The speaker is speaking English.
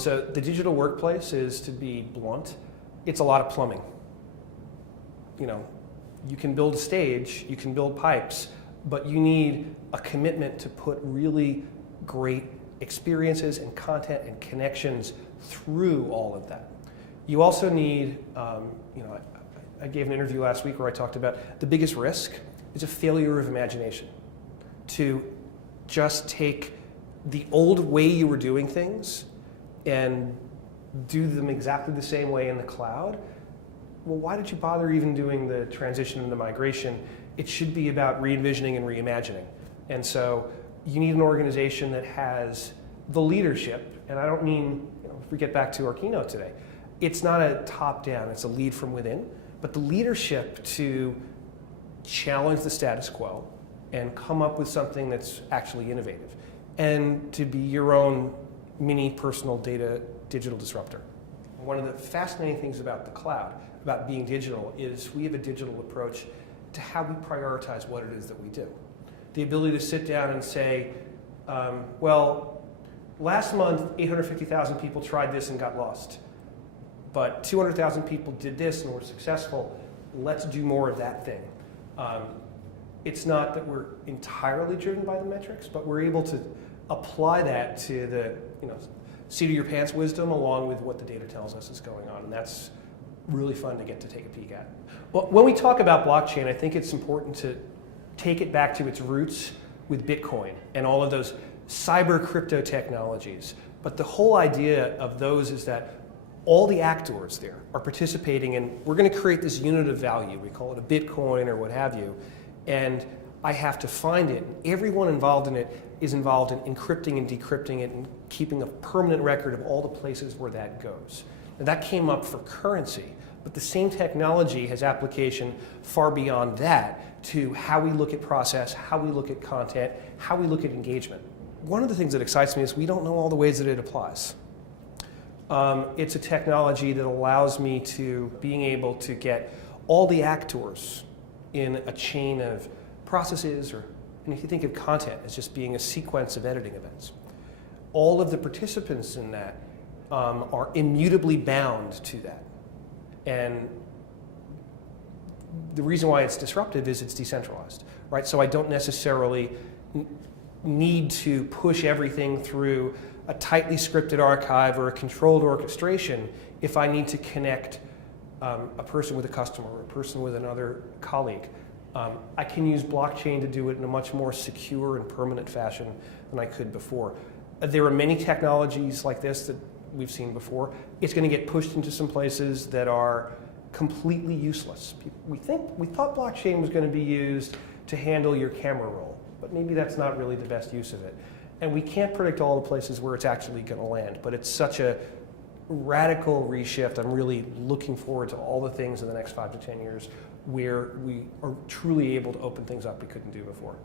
So the digital workplace is, to be blunt, it's a lot of plumbing. You know, you can build a stage, you can build pipes, but you need a commitment to put really great experiences and content and connections through all of that. You also need, you know, I gave an interview last week where I talked about the biggest risk is a failure of imagination. To just take the old way you were doing things and do them exactly the same way in the cloud. Well, why did you bother even doing the transition and the migration? It should be about re-envisioning and reimagining. And so you need an organization that has the leadership, and I don't mean, you know, if we get back to our keynote today, it's not a top-down, it's a lead from within, but the leadership to challenge the status quo and come up with something that's actually innovative, and to be your own mini personal digital disruptor. One of the fascinating things about the cloud, about being digital, is we have a digital approach to how we prioritize what it is that we do. The ability to sit down and say, well, last month 850,000 people tried this and got lost, but 200,000 people did this and were successful. Let's do more of that thing. It's not that we're entirely driven by the metrics, but we're able to apply that to the, you know, seat of your pants wisdom along with what the data tells us is going on, and that's really fun to get to take a peek at. Well, when we talk about blockchain, I think it's important to take it back to its roots with Bitcoin and all of those cyber crypto technologies. But the whole idea of those is that all the actors there are participating, and we're going to create this unit of value. We call it a Bitcoin or what have you, and I have to find it. Everyone involved in it is involved in encrypting and decrypting it and keeping a permanent record of all the places where that goes. And that came up for currency, but the same technology has application far beyond that to how we look at process, how we look at content, how we look at engagement. One of the things that excites me is we don't know all the ways that it applies. It's a technology that allows me to being able to get all the actors in a chain of processes, and if you think of content as just being a sequence of editing events, all of the participants in that are immutably bound to that. And the reason why it's disruptive is it's decentralized, right? So I don't necessarily need to push everything through a tightly scripted archive or a controlled orchestration if I need to connect a person with a customer or a person with another colleague. I can use blockchain to do it in a much more secure and permanent fashion than I could before. There are many technologies like this that we've seen before. It's going to get pushed into some places that are completely useless. We thought blockchain was going to be used to handle your camera roll, but maybe that's not really the best use of it. And we can't predict all the places where it's actually going to land, but it's such a radical reshift. I'm really looking forward to all the things in the next 5 to 10 years where we are truly able to open things up we couldn't do before.